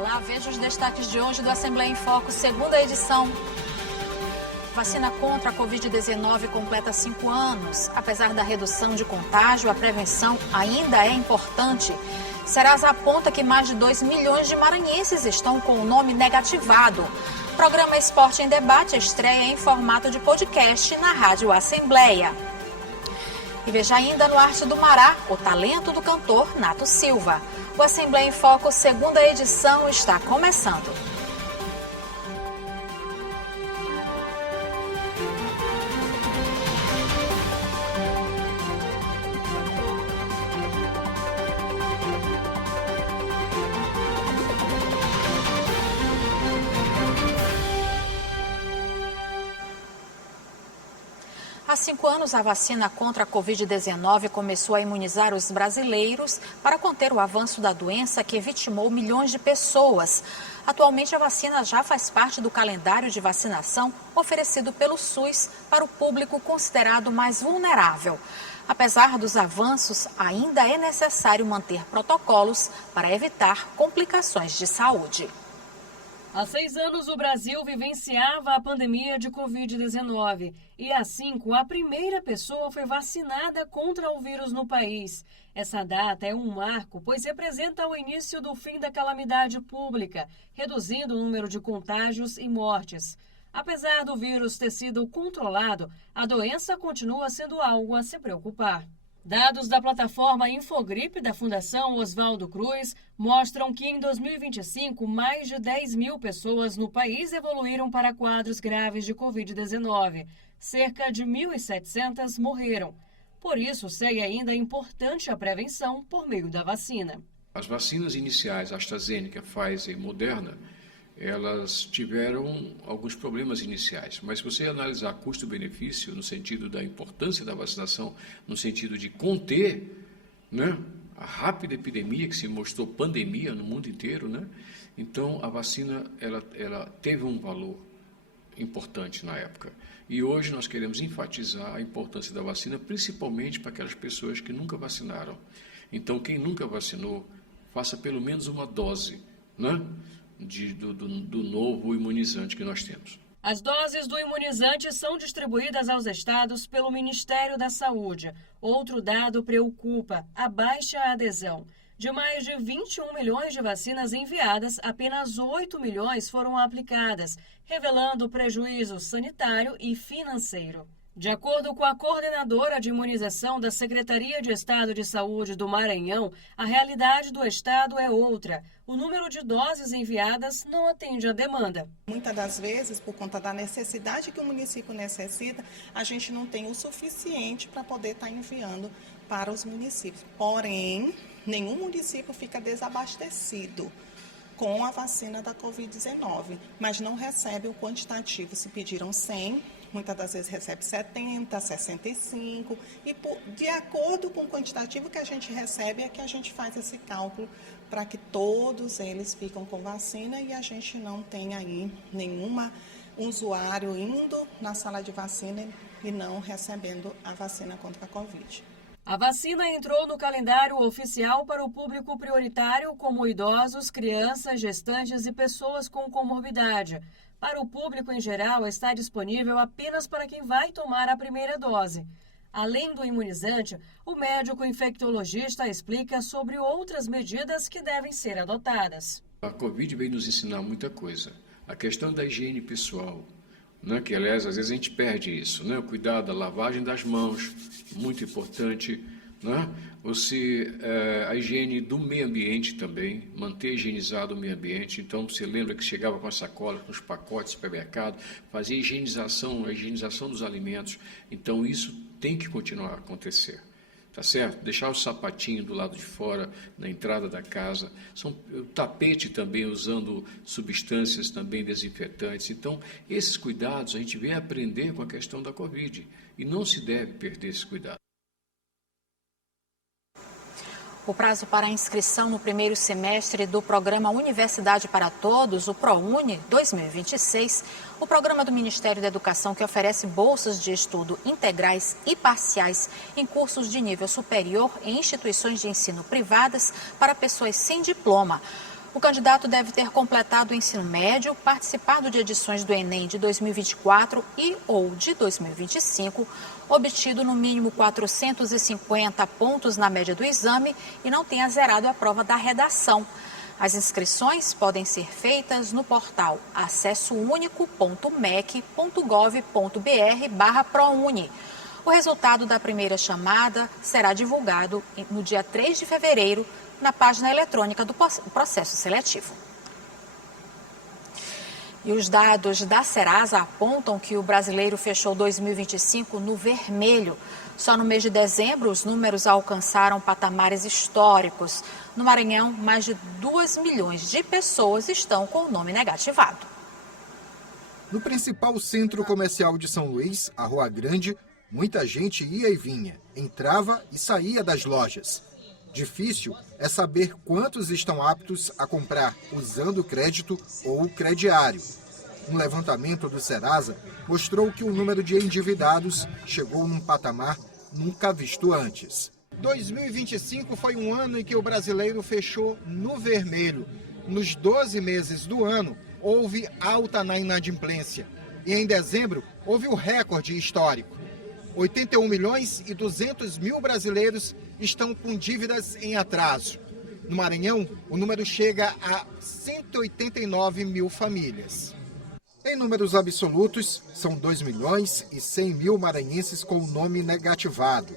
Olá, veja os destaques de hoje do Assembleia em Foco, segunda edição. Vacina contra a Covid-19 completa 5 anos. Apesar da redução de contágio, a prevenção ainda é importante. Serasa aponta que mais de 2 milhões de maranhenses estão com o nome negativado. Programa Esporte em Debate estreia em formato de podcast na Rádio Assembleia. E veja ainda no Arte do Mará, o talento do cantor Nato Silva. O Assembleia em Foco, segunda edição, está começando. Há 5 anos, a vacina contra a Covid-19 começou a imunizar os brasileiros para conter o avanço da doença que vitimou milhões de pessoas. Atualmente, a vacina já faz parte do calendário de vacinação oferecido pelo SUS para o público considerado mais vulnerável. Apesar dos avanços, ainda é necessário manter protocolos para evitar complicações de saúde. Há 6 anos, o Brasil vivenciava a pandemia de Covid-19 e, há 5, a primeira pessoa foi vacinada contra o vírus no país. Essa data é um marco, pois representa o início do fim da calamidade pública, reduzindo o número de contágios e mortes. Apesar do vírus ter sido controlado, a doença continua sendo algo a se preocupar. Dados da plataforma Infogripe da Fundação Oswaldo Cruz mostram que em 2025, mais de 10 mil pessoas no país evoluíram para quadros graves de Covid-19. Cerca de 1.700 morreram. Por isso, segue ainda importante a prevenção por meio da vacina. As vacinas iniciais, AstraZeneca, Pfizer e Moderna, elas tiveram alguns problemas iniciais, mas se você analisar custo-benefício no sentido da importância da vacinação, no sentido de conter, a rápida epidemia que se mostrou pandemia no mundo inteiro, então a vacina ela teve um valor importante na época. E hoje nós queremos enfatizar a importância da vacina, principalmente para aquelas pessoas que nunca vacinaram. Então, quem nunca vacinou, faça pelo menos uma dose, do novo imunizante que nós temos. As doses do imunizante são distribuídas aos estados pelo Ministério da Saúde. Outro dado preocupa: a baixa adesão. De mais de 21 milhões de vacinas enviadas, apenas 8 milhões foram aplicadas, revelando prejuízo sanitário e financeiro. De acordo com a coordenadora de imunização da Secretaria de Estado de Saúde do Maranhão, a realidade do estado é outra. O número de doses enviadas não atende à demanda. Muitas das vezes, por conta da necessidade que o município necessita, a gente não tem o suficiente para poder estar enviando para os municípios. Porém, nenhum município fica desabastecido com a vacina da Covid-19, mas não recebe o quantitativo. Se pediram 100, muitas das vezes recebe 70, 65, e de acordo com o quantitativo que a gente recebe é que a gente faz esse cálculo para que todos eles ficam com vacina e a gente não tenha aí nenhum usuário indo na sala de vacina e não recebendo a vacina contra a Covid. A vacina entrou no calendário oficial para o público prioritário, como idosos, crianças, gestantes e pessoas com comorbidade. Para o público em geral, está disponível apenas para quem vai tomar a primeira dose. Além do imunizante, o médico infectologista explica sobre outras medidas que devem ser adotadas. A Covid veio nos ensinar muita coisa. A questão da higiene pessoal, que aliás, às vezes a gente perde isso, o cuidado da lavagem das mãos, muito importante, a higiene do meio ambiente também, manter higienizado o meio ambiente. Então, você lembra que chegava com a sacola, com os pacotes do supermercado, fazia a higienização dos alimentos. Então, isso tem que continuar a acontecer, tá certo? Deixar o sapatinho do lado de fora, na entrada da casa, o tapete também usando substâncias também desinfetantes. Então, esses cuidados a gente vem aprender com a questão da Covid e não se deve perder esse cuidado. O prazo para a inscrição no primeiro semestre do programa Universidade para Todos, o ProUni 2026, o programa do Ministério da Educação que oferece bolsas de estudo integrais e parciais em cursos de nível superior em instituições de ensino privadas para pessoas sem diploma. O candidato deve ter completado o ensino médio, participado de edições do Enem de 2024 e ou de 2025, obtido no mínimo 450 pontos na média do exame e não tenha zerado a prova da redação. As inscrições podem ser feitas no portal acessounico.mec.gov.br/ProUni. O resultado da primeira chamada será divulgado no dia 3 de fevereiro na página eletrônica do processo seletivo. E os dados da Serasa apontam que o brasileiro fechou 2025 no vermelho. Só no mês de dezembro, os números alcançaram patamares históricos. No Maranhão, mais de 2 milhões de pessoas estão com o nome negativado. No principal centro comercial de São Luís, a Rua Grande, muita gente ia e vinha, entrava e saía das lojas. Difícil é saber quantos estão aptos a comprar usando crédito ou crediário. Um levantamento do Serasa mostrou que o número de endividados chegou num patamar nunca visto antes. 2025 foi um ano em que o brasileiro fechou no vermelho. Nos 12 meses do ano, houve alta na inadimplência. E em dezembro, houve o recorde histórico. 81 milhões e 200 mil brasileiros estão com dívidas em atraso. No Maranhão, o número chega a 189 mil famílias. Em números absolutos, são 2 milhões e 100 mil maranhenses com o nome negativado.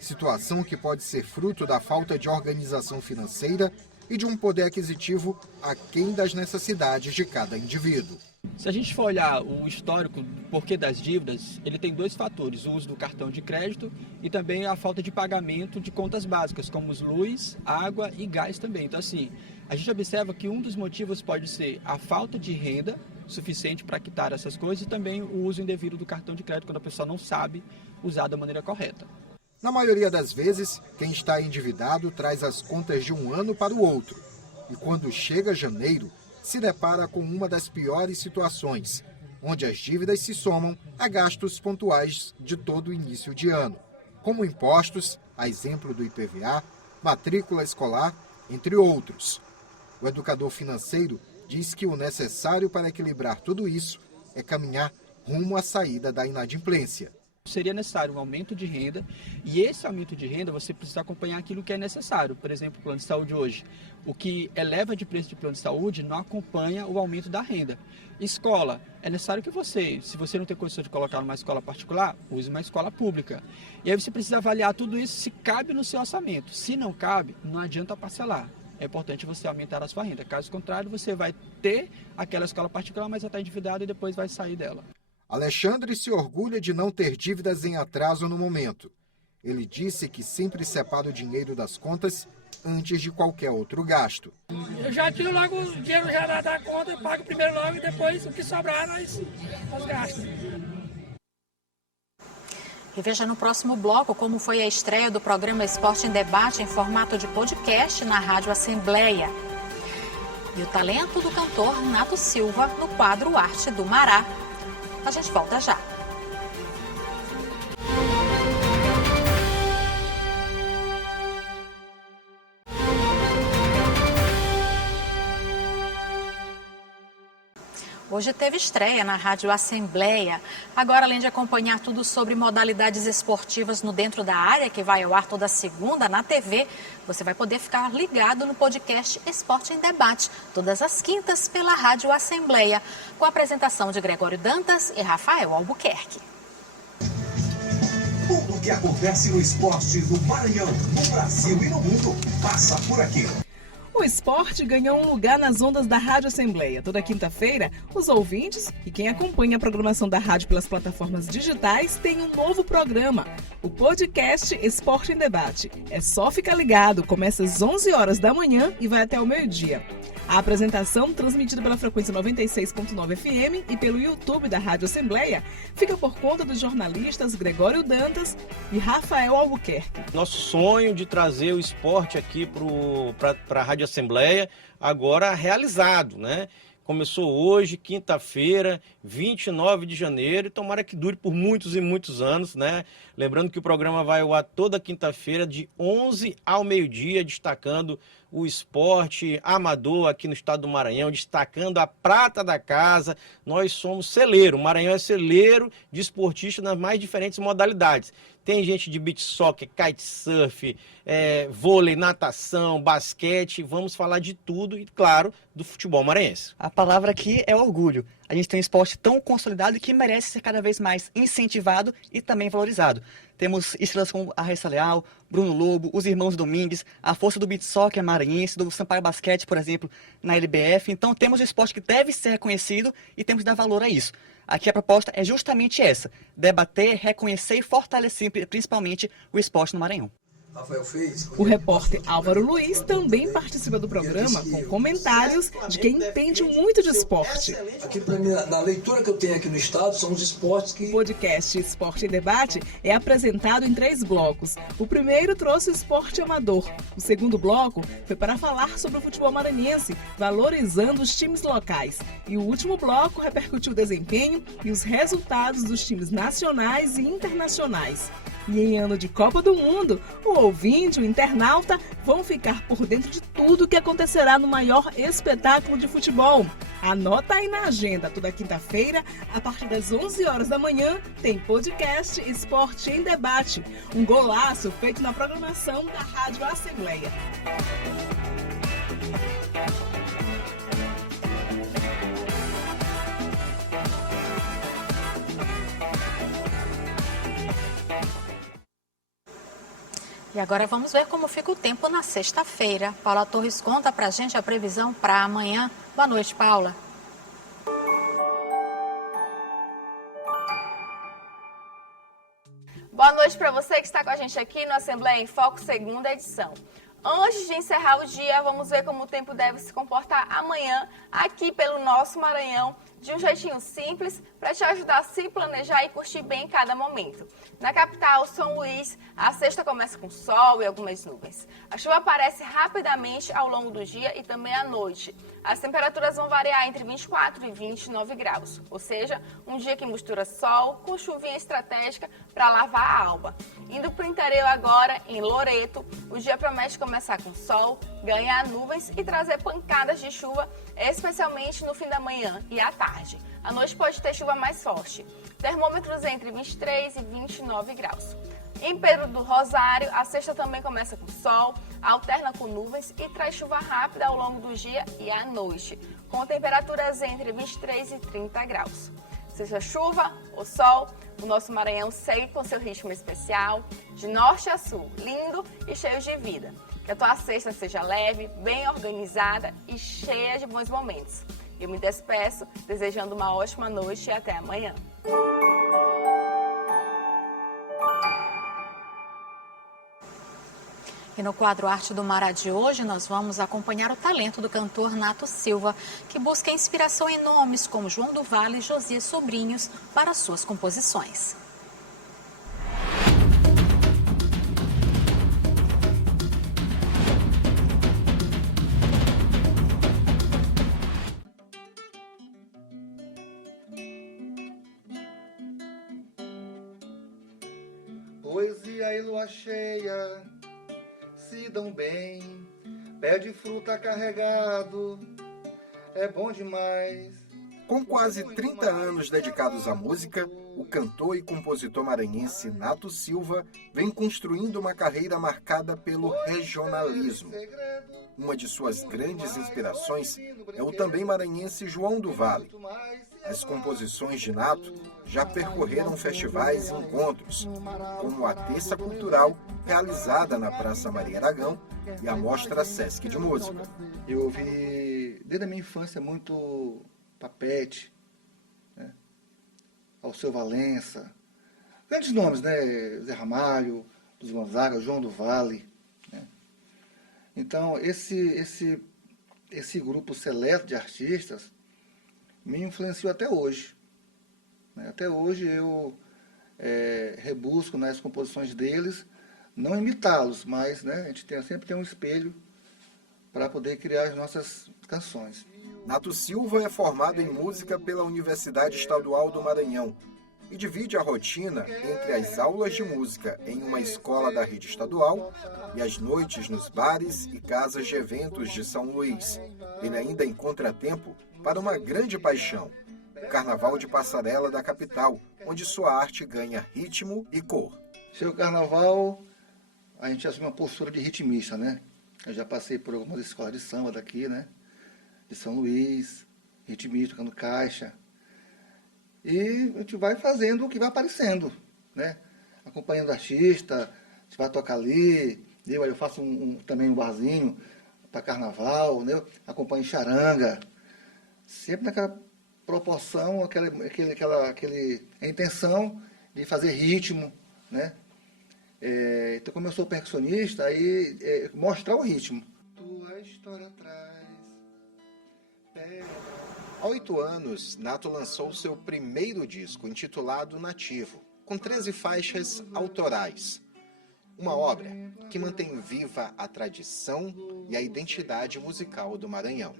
Situação que pode ser fruto da falta de organização financeira e de um poder aquisitivo aquém das necessidades de cada indivíduo. Se a gente for olhar o histórico do porquê das dívidas, ele tem dois fatores, o uso do cartão de crédito e também a falta de pagamento de contas básicas, como luz, água e gás também. Então, assim, a gente observa que um dos motivos pode ser a falta de renda suficiente para quitar essas coisas e também o uso indevido do cartão de crédito quando a pessoa não sabe usar da maneira correta. Na maioria das vezes, quem está endividado traz as contas de um ano para o outro. E quando chega janeiro, se depara com uma das piores situações, onde as dívidas se somam a gastos pontuais de todo o início de ano, como impostos, a exemplo do IPVA, matrícula escolar, entre outros. O educador financeiro diz que o necessário para equilibrar tudo isso é caminhar rumo à saída da inadimplência. Seria necessário um aumento de renda e esse aumento de renda você precisa acompanhar aquilo que é necessário. Por exemplo, o plano de saúde hoje. O que eleva de preço de plano de saúde não acompanha o aumento da renda. Escola, é necessário que você, se você não tem condição de colocar numa escola particular, use uma escola pública. E aí você precisa avaliar tudo isso se cabe no seu orçamento. Se não cabe, não adianta parcelar. É importante você aumentar a sua renda. Caso contrário, você vai ter aquela escola particular, mas vai estar endividado e depois vai sair dela. Alexandre se orgulha de não ter dívidas em atraso no momento. Ele disse que sempre separa o dinheiro das contas antes de qualquer outro gasto. Eu já tiro logo o dinheiro já da conta, pago primeiro logo e depois o que sobrar nós gastamos. E veja no próximo bloco como foi a estreia do programa Esporte em Debate em formato de podcast na Rádio Assembleia. E o talento do cantor Nato Silva no quadro Arte do Mará. A gente volta já. Hoje teve estreia na Rádio Assembleia. Agora, além de acompanhar tudo sobre modalidades esportivas no Dentro da Área, que vai ao ar toda segunda na TV, você vai poder ficar ligado no podcast Esporte em Debate, todas as quintas pela Rádio Assembleia, com a apresentação de Gregório Dantas e Rafael Albuquerque. Tudo o que acontece no esporte do Maranhão, no Brasil e no mundo, passa por aqui. O esporte ganhou um lugar nas ondas da Rádio Assembleia. Toda quinta-feira, os ouvintes e quem acompanha a programação da rádio pelas plataformas digitais tem um novo programa, o podcast Esporte em Debate. É só ficar ligado, começa às 11 horas da manhã e vai até o meio-dia. A apresentação, transmitida pela frequência 96.9 FM e pelo YouTube da Rádio Assembleia, fica por conta dos jornalistas Gregório Dantas e Rafael Albuquerque. Nosso sonho de trazer o esporte aqui para a Rádio Assembleia, agora realizado, né? Começou hoje, quinta-feira, 29 de janeiro, e tomara que dure por muitos e muitos anos, né? Lembrando que o programa vai ao ar toda quinta-feira, de 11 ao meio-dia, destacando o esporte amador aqui no estado do Maranhão, destacando a prata da casa. Nós somos celeiro, o Maranhão é celeiro de esportistas nas mais diferentes modalidades. Tem gente de beach soccer, kitesurf, vôlei, natação, basquete. Vamos falar de tudo e, claro, do futebol maranhense. A palavra aqui é orgulho. A gente tem um esporte tão consolidado que merece ser cada vez mais incentivado e também valorizado. Temos estrelas como a Raíssa Leal, Bruno Lobo, os irmãos Domingues, a força do beach soccer maranhense, do Sampaio Basquete, por exemplo, na LBF. Então temos um esporte que deve ser reconhecido e temos que dar valor a isso. Aqui a proposta é justamente essa: debater, reconhecer e fortalecer principalmente o esporte no Maranhão. O repórter Álvaro Luiz também participa do programa com comentários de quem entende muito de esporte. Aqui para mim, na leitura que eu tenho aqui no estado, são os esportes que... O podcast Esporte em Debate é apresentado em 3 blocos. O primeiro trouxe o esporte amador. O segundo bloco foi para falar sobre o futebol maranhense, valorizando os times locais. E o último bloco repercutiu o desempenho e os resultados dos times nacionais e internacionais. E em ano de Copa do Mundo, o ouvinte e o internauta vão ficar por dentro de tudo que acontecerá no maior espetáculo de futebol. Anota aí na agenda, toda quinta-feira, a partir das 11 horas da manhã, tem podcast Esporte em Debate, um golaço feito na programação da Rádio Assembleia. E agora vamos ver como fica o tempo na sexta-feira. Paula Torres conta pra gente a previsão para amanhã. Boa noite, Paula. Boa noite para você que está com a gente aqui no Assembleia em Foco, segunda edição. Antes de encerrar o dia, vamos ver como o tempo deve se comportar amanhã aqui pelo nosso Maranhão, de um jeitinho simples, para te ajudar a se planejar e curtir bem cada momento. Na capital, São Luís, a sexta começa com sol e algumas nuvens. A chuva aparece rapidamente ao longo do dia e também à noite. As temperaturas vão variar entre 24 e 29 graus, ou seja, um dia que mistura sol com chuvinha estratégica para lavar a alma. Indo para o interior agora, em Loreto, o dia promete começar com sol, ganhar nuvens e trazer pancadas de chuva, especialmente no fim da manhã e à tarde. À noite pode ter chuva mais forte. Termômetros entre 23 e 29 graus. Em Pedro do Rosário, a sexta também começa com sol, alterna com nuvens e traz chuva rápida ao longo do dia e à noite, com temperaturas entre 23 e 30 graus. Seja chuva ou sol, o nosso Maranhão segue com seu ritmo especial, de norte a sul, lindo e cheio de vida. Que a tua sexta seja leve, bem organizada e cheia de bons momentos. Eu me despeço, desejando uma ótima noite e até amanhã. E no quadro Arte do Mará de hoje, nós vamos acompanhar o talento do cantor Nato Silva, que busca inspiração em nomes como João do Vale e Josias Sobrinhos para suas composições. Poesia e lua cheia se dão bem, pé de fruta carregado, é bom demais. Com quase 30 anos dedicados à música, o cantor e compositor maranhense Nato Silva vem construindo uma carreira marcada pelo regionalismo. Uma de suas grandes inspirações é o também maranhense João do Vale. As composições de Nato já percorreram festivais e encontros, como a Terça Cultural, realizada na Praça Maria Aragão, e a Mostra Sesc de Música. Eu ouvi, desde a minha infância, muito Papete, né? Alceu Valença, grandes nomes, né? Zé Ramalho, Luiz Gonzaga, João do Vale. Né? Então, esse grupo seleto de artistas me influenciou até hoje. Né? Até hoje eu rebusco nas composições deles, não imitá-los, mas, né, a gente sempre tem um espelho para poder criar as nossas canções. Nato Silva é formado em música pela Universidade Estadual do Maranhão e divide a rotina entre as aulas de música em uma escola da rede estadual e as noites nos bares e casas de eventos de São Luís. Ele ainda encontra tempo para uma grande paixão, o Carnaval de Passarela da capital, onde sua arte ganha ritmo e cor. Seu carnaval, a gente assume uma postura de ritmista, né? Eu já passei por algumas escolas de samba daqui, né? De São Luís, ritmista, tocando caixa. E a gente vai fazendo o que vai aparecendo, né? Acompanhando o artista, a gente vai tocar ali, eu faço também um barzinho para carnaval, né? Acompanho charanga, sempre naquela proporção, a intenção de fazer ritmo, né? Então, como eu sou percussionista, aí mostrar o ritmo. Tua história traz. Há 8 anos, Nato lançou seu primeiro disco, intitulado Nativo, com 13 faixas autorais. Uma obra que mantém viva a tradição e a identidade musical do Maranhão.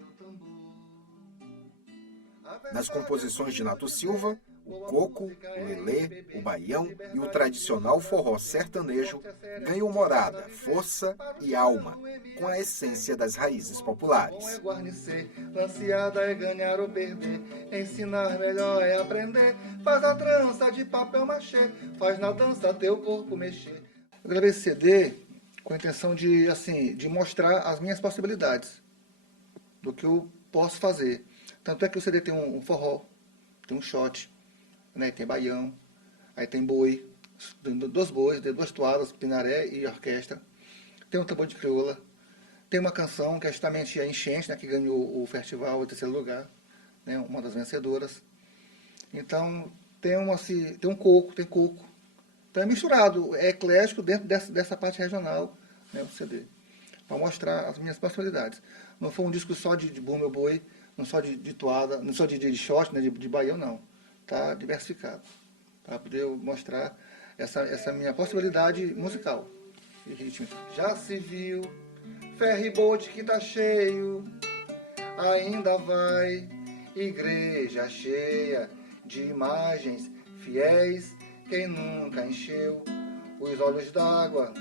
Nas composições de Nato Silva, o coco, o lelê, o baião e o tradicional forró sertanejo ganham morada, força e alma, com a essência das raízes populares. Lanceada é ganhar ou perder, ensinar melhor é aprender, faz a trança de papel machê, faz na dança teu corpo mexer. Eu gravei esse CD com a intenção de mostrar as minhas possibilidades, do que eu posso fazer. Tanto é que o CD tem um forró, tem um shot, né, tem baião, aí tem boi, 2 bois, 2 toadas, pinaré e orquestra, tem um tambor de crioula, tem uma canção que é justamente a Enchente, né, que ganhou o festival em 3º lugar, né, uma das vencedoras. Então tem um coco, então é misturado, é eclético dentro dessa parte regional, né, do CD, para mostrar as minhas possibilidades. Não foi um disco só de bumbo boi, não só de toada, não só de shot, né, de baião, não. Está diversificado, para poder mostrar essa minha possibilidade musical e rítmica. Já se viu, ferry-boat que tá cheio, ainda vai, igreja cheia de imagens fiéis, quem nunca encheu os olhos d'água.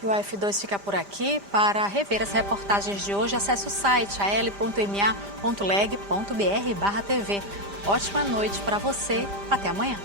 O F2 fica por aqui. Para rever as reportagens de hoje, acesse o site al.ma.leg.br/tv. Ótima noite para você. Até amanhã.